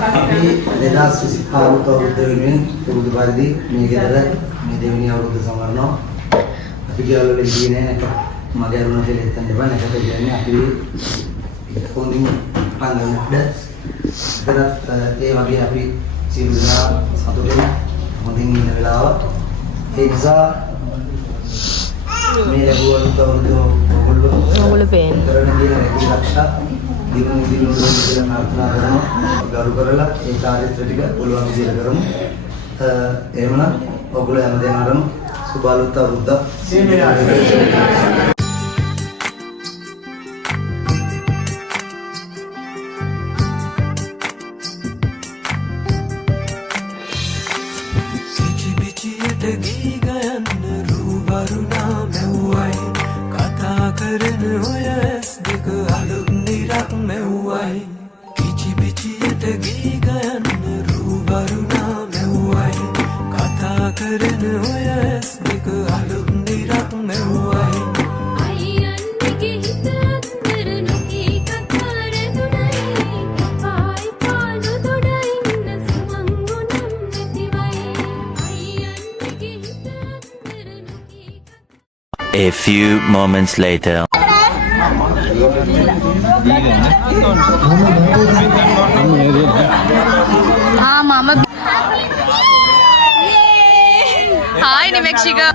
අපි 2025 අවුරුද්ද වෙනුවෙන් පුරුදු පරිදි මේ ගෙදර මේ දෙවෙනි අවුරුද්ද සමරනවා. අපි කියලා වල ඉන්නේ නැහැ. මගේ අරුණ කියලා හිතන්න එපා. නැකට කියන්නේ අපි කොහොමින් පන්නන්නද? ඒකත් ඒ වගේ අපි සියලු දෙනා සතුටෙන් හොඳින් ඉන්න වෙලාව. ඒ නිසා මේ ලැබුවත් ඔයගොල්ලෝ පේන්නේ කරන දේ රැකී ආරක්ෂා දිනුම් දිනුම් කියලා ප්‍රාර්ථනා කරනවා. ගරු කරලා ඒ කාර්යත්‍ර ටික පුළුවන් විදිහට කරමු. එහෙමනම් ඔයගොල්ලෝ හැම දෙනාටම සුබ අලුත් අවුරුද්දක්. A few moments later. Mama. Hi, New Mexico.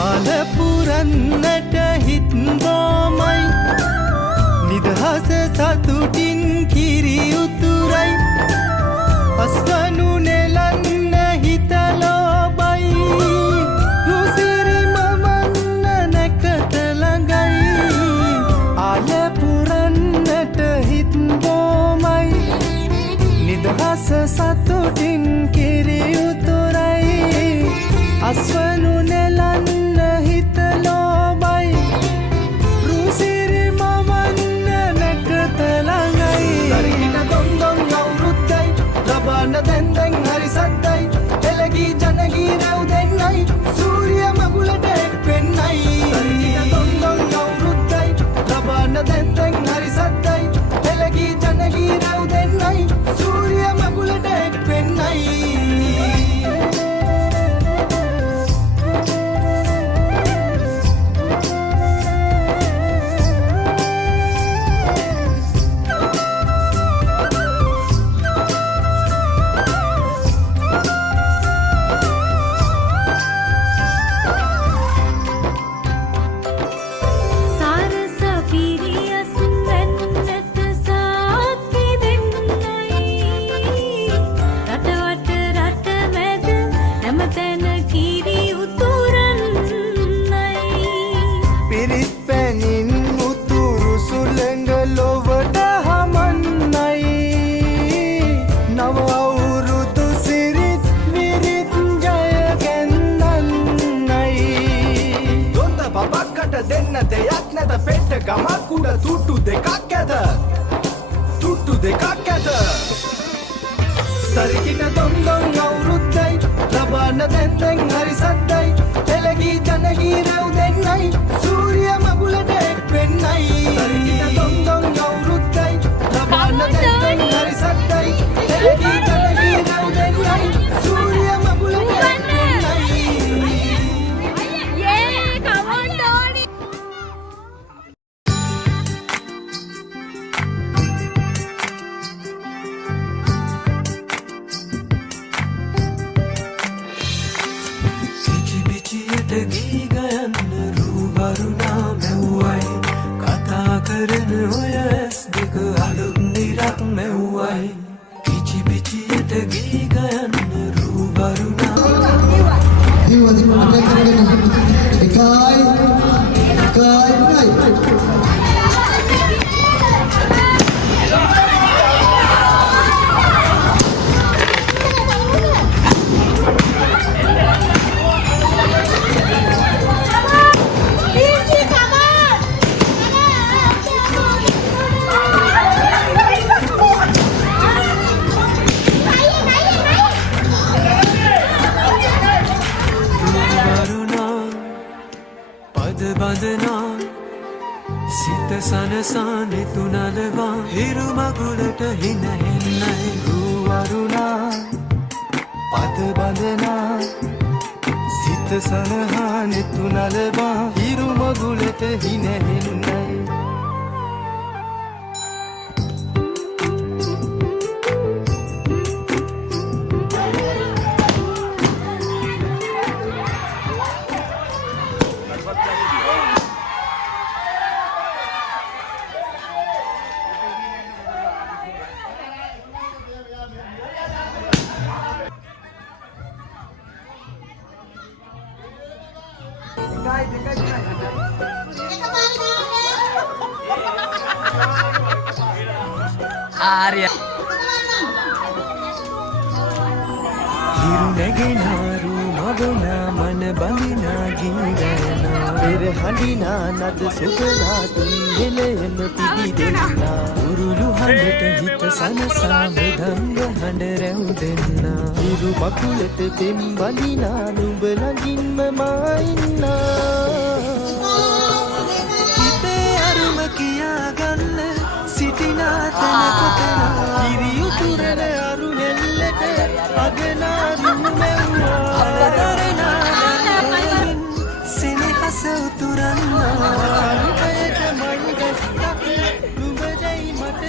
අලපුරන්නට හිත්බෝමයි නිදහස සතුටින් කිරි උතුරයි අස්වනු නෙලන්න හිතලෝබයි රුසිරි මමන්න නැකත ළඟයි අලපුරන්නට හිත්බෝමයි නිදහස සතුටින් කිරි උතුරයි අස්වනු නෙලන්න හිතලෝබයි රුසිරි මමන්න නැකත ළඟයි දරින දොන්දොන් අවුරුද්දයි ලබන්න දැන්දැන් හරි සද්දයි එළගී ජනගී රැව් දෙන්නයි සූරිය මගුලට එක් වෙන්නයි දරින දොන්දොන් අවුරුද්දයි ලබන්න දැන්දැන් හරි සද්දයි එළගී ජනගී රැව් දෙන්නයි සූරිය මගුලට එක් වෙන්නයි ගමකුඩ තුට්ටු දෙකක් ඇත තුට්ටු දෙකක් ඇත තරිකිට දොන්දොන් අවුරුද්දයි ලබන්න දැන්දැන් හරි සද්දයි එළගී ජනගී රැව් දෙන්නයි සූරිය මගුලට එක් වෙන්නයි තරිකිට දොන්දොන් අවුරුද්දයි ලබන්න දැන්දැන් හරි සද්දයි එළගී ජනගී රැව් දෙන්නයි සූරිය මගුලට එක් වෙන්නයි සනසානෙ තුනලවා හිරු මගුලට හින හෙන්නයි රුවරුණා පද බඳනා සිත සනහානෙ තුනලවා හිරු මගුලට හින හෙන්නයි Arya. හිරු නැගෙනාරු මවනා මන බඳිනා ගිරයනා පෙර හඬිනා නද සුගලා තුන් හෙළෙම පිබිදෙන්නා උරුළු හඬට හිත සනසා මෘදංග හඬ රැව් දෙන්නා හිරු මකුලට පෙම් බඳිනා නුඹ ළඟින්ම මා ඉන්නා හිතේ අරුම කියාගන්න සිටිනා තැන කොතනා හිරි උතුරන අරු නෙල්ලට අගනාරු මෙව්වා අලදරනා සෙනෙහස උතුරන්නා සංකයට මං ගස්තක් නුඹදයි මට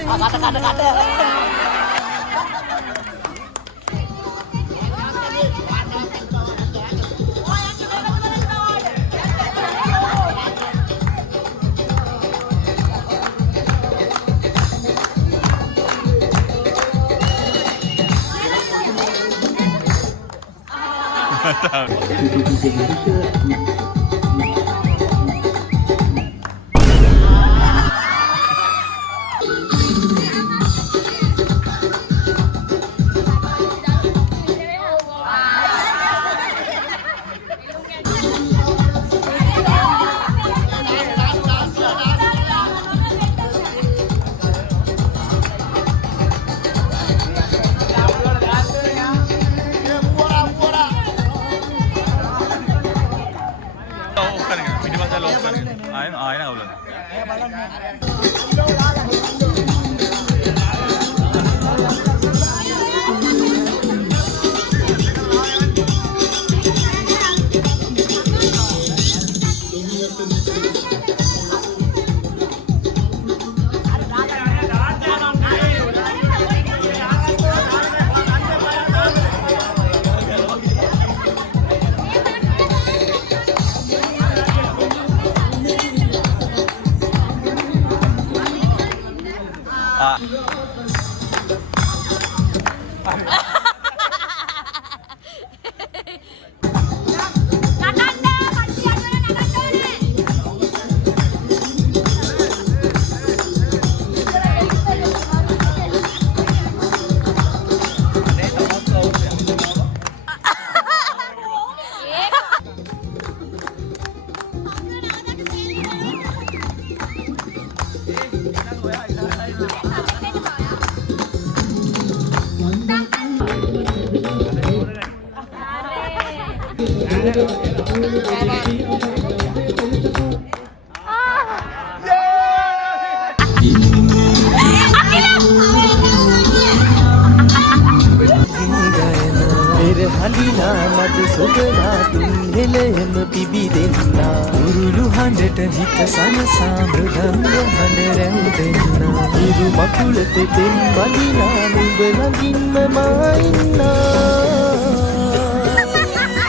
හඬිනා නද සොබලා තුන් හෙළෙම පිබිදෙන්නා උරුළු හඬට හිත සනසා මෘදංග හඬ රැව් දෙන්නා හිරු මකුලට පෙම් බඳිනා නුඹ ළඟින්ම මා ඉන්නා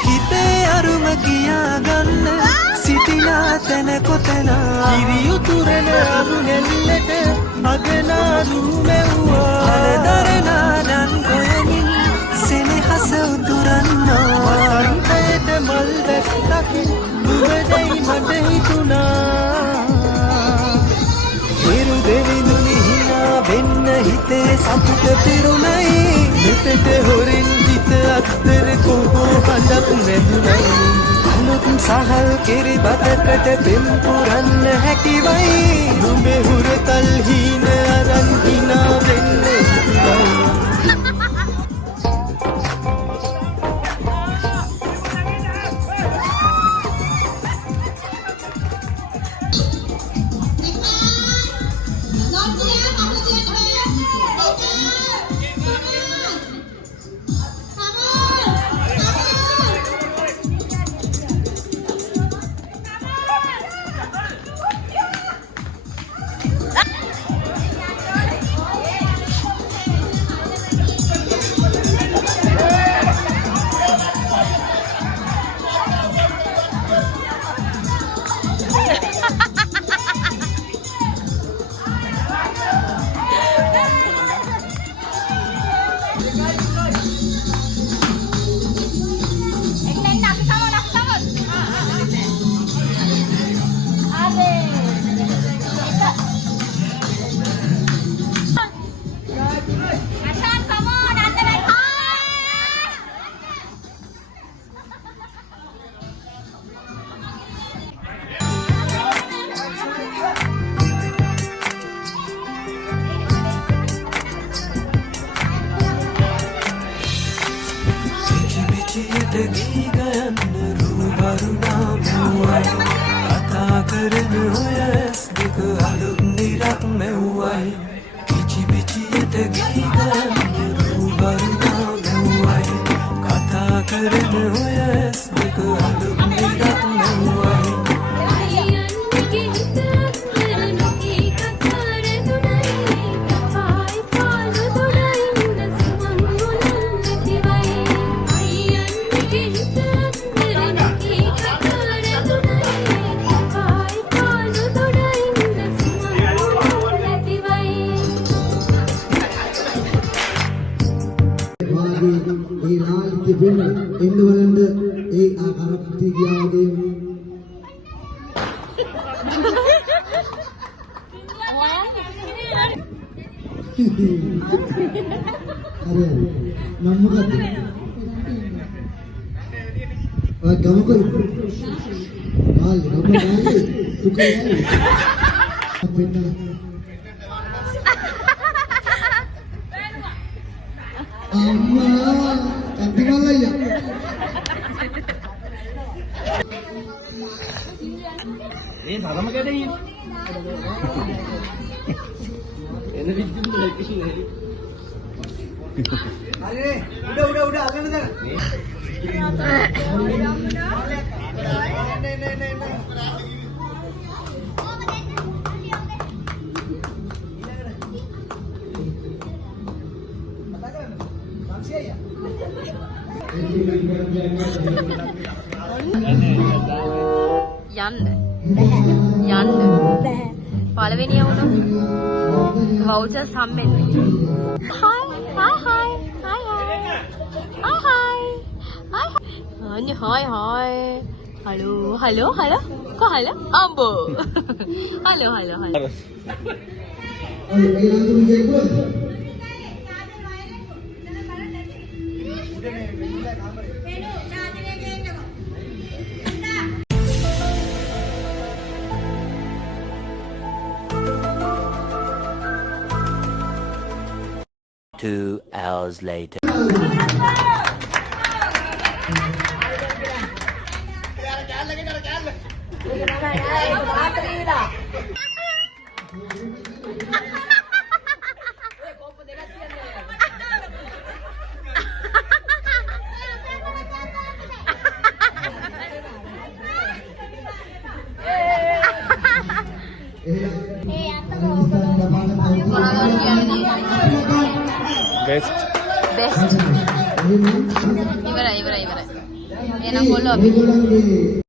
හිතේ අරුම කියාගන්න සිටිනා තැන කොතනා හිරි උතුරන අරු නෙල්ලට අගනාරු මෙව්වා අලදරනා නන් කොයමින් සෙනෙහස උතුරන්නා සංකයට මල් දැක්තකින් නුඹදයි මට හිතුණා හිරු දෙවිඳුනි හිනා වෙන්න හිතේ සතුට පිරුණයි මෙතෙට හොරින් හිත අත්තර කොහො හඬක් නැදුණයි අලුත් සහල් කිරි බතකට පෙම් පුරන්න හැකිවයි නුඹේ හුරතල් හීන අරන් හිනා වෙන්න හිතුණයි කරුණා මෙව්වයි කතා කරන ඔය ඇස් දෙක අලුත් නිරක් මෙව්වයි කිචි පිචියට ගීතන් කරුණා මෙව්වයි කතා කරන ඔය ඇස් දෙක අලුත් නිරක් මෙව්වයි ඒ ලාලිත්‍ය වෙන එන්නවලඳ ඒ ආකාරපති ගියාගේ අර මම මොකද ආ ගමකෝ ආල් රබාලේ තුකේ අපෙන්න අම්මා අන්තිමල්ලయ్యා ඒ තරම කැදේ එන විදිහට ලැකිෂි නේ අනේ උඩ අගන්න දාන්න යන්න පළවෙනි යවුණු වවුචර්ස් හම්බෙන්නේ හායි හලෝ කොහල අම්බෝ hello Two hours later. Best ඉවරයි එහෙනම් කොල්ලෝ අපි